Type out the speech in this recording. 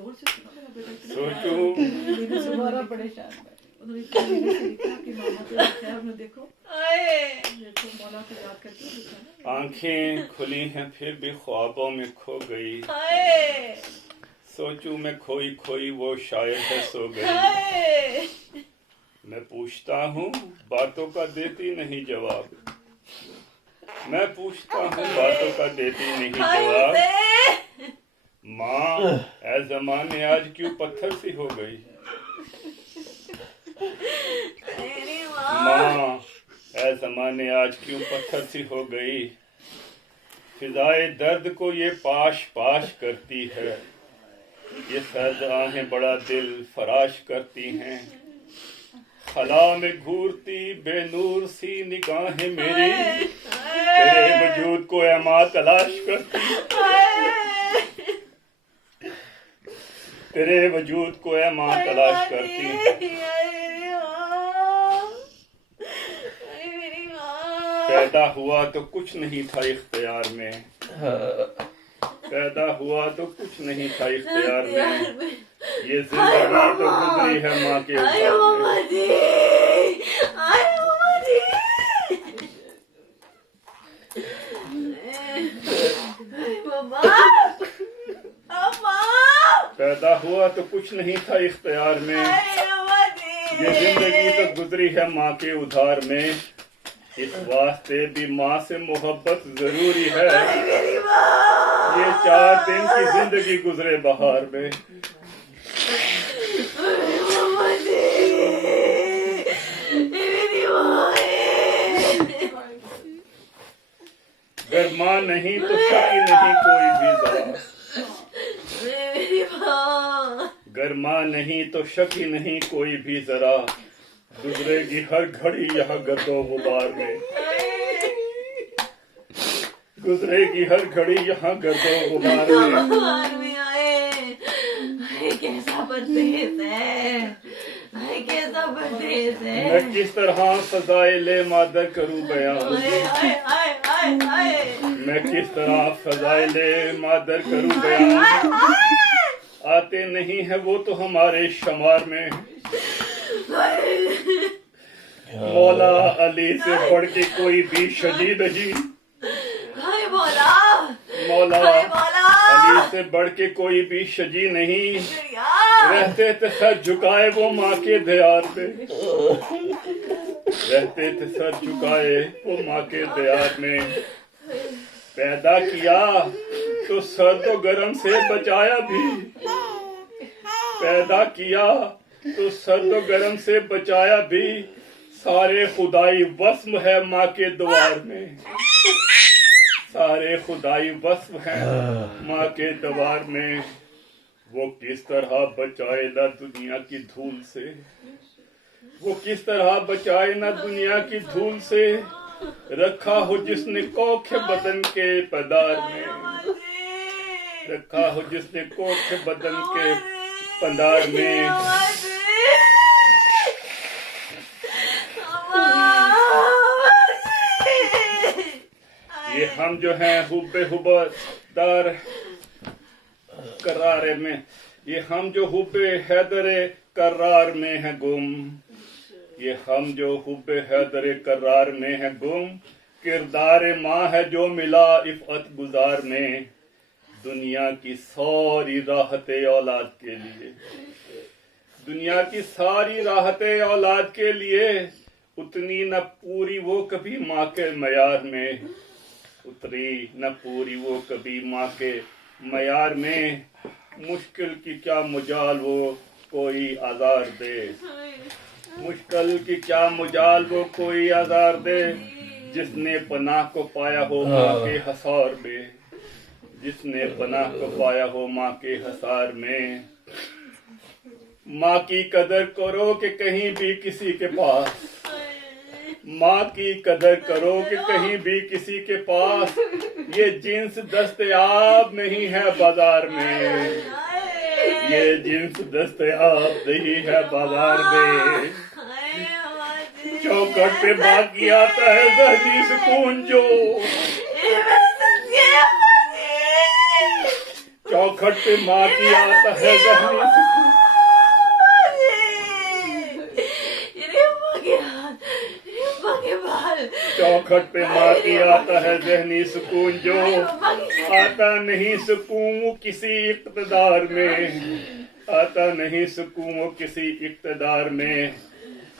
सोचूं दोबारा परेशान आंखें खुली हैं फिर भी ख्वाबों में खो गई, सोचूं मैं खोई खोई वो शायद है सो गई। मैं पूछता हूँ बातों का देती नहीं जवाब, मैं पूछता हूँ बातों का देती नहीं जवाब। माँ ऐ ज़माने आज क्यों पत्थर सी हो गई, माँ ऐ ज़माने आज क्यों पत्थर सी हो गई। फिजाए दर्द को ये पाश पाश करती है, ये सर्द आहें बड़ा दिल फराश करती हैं। खला में घूरती बेनूर सी निगाहें मेरी, तेरे वजूद को ऐ माँ तलाश करती, तेरे वजूद को ऐ माँ तलाश करती। पैदा हुआ तो कुछ नहीं था इख्तियार में, पैदा हुआ तो कुछ नहीं था इख्तियार में, ये जिंदगी तो गुजरी है माँ के पैदा हुआ तो कुछ नहीं था इख्तियार में, ये जिंदगी तो गुजरी है माँ के उधार में। इस वास्ते भी माँ से मोहब्बत जरूरी है, ये 4 दिन की जिंदगी गुजरे बहार में। अगर माँ नहीं तो शकी नहीं कोई भी जरा, अगर माँ नहीं तो शकी नहीं कोई भी जरा, गुजरेगी हर घड़ी यहाँ गर्दो गुबार में, गुजरेगी हर घड़ी यहाँ गर्दो गुबार में। कैसा परदेस है, कैसा परदेस है। मैं किस तरह फज़ाइले मादर करूँ बयान, मैं किस तरह फज़ाइले मादर करूँ बयान। आते नहीं है वो तो हमारे शमार में, मौला अली से बढ़ के कोई भी शजी नहीं, मौला अली से बढ़ के कोई भी शजी नहीं। रहते थे सर झुकाए वो माँ के दयार पे, रहते थे सर झुकाए वो माँ के दयार में। पैदा किया तो सर्द व गर्म से बचाया भी, पैदा किया तो सर्द व गर्म से बचाया भी। सारे खुदाई वस्म है माँ के द्वार में, सारे खुदाई वस्म है माँ के द्वार में। वो किस तरह बचाए ना दुनिया की धूल से, वो किस तरह बचाए ना दुनिया की धूल से। रखा हो जिसने कोखे बदन के पदार में, रखा हो जिसने कोखे बदन के पंदार में। ये हम जो हैं हुब्बे हुब्बदार करारे में, ये हम जो हुब्बे हैदरे करार में है गुम, ये हम जो हुब्बे हैदरे करार में है गुम। किरदार माँ है जो मिला इफ़अत गुजार में, दुनिया की सारी राहतें औलाद के लिए, दुनिया की सारी राहतें औलाद के लिए। उतनी न पूरी वो कभी माँ के मयार में, उतरी न पूरी वो कभी माँ के मयार में। मुश्किल की क्या मुजाल वो कोई आज़ार दे, मुश्किल की क्या मुजाल वो कोई आज़ार दे। जिसने पनाह को पाया हो माँ के हसार में, जिसने पनाह को पाया हो माँ के हसार में। माँ की कदर करो कि कहीं भी किसी के पास, माँ की कदर करो कि कहीं भी किसी के पास। ये जिन्स दस्तयाब नहीं है बाजार में, ये जिन्स दस्तयाब नहीं है बाजार में। चौखट पे बाकी आता है ज़हनी सुकून जो, चौखट चौखट पे माँ की आता है जहनी सुकून। चौखट पे माँ की आता है जहनी सुकून, जो आता नहीं सुकून वो किसी इक़्तिदार में, आता नहीं सुकून वो किसी इक़्तिदार में।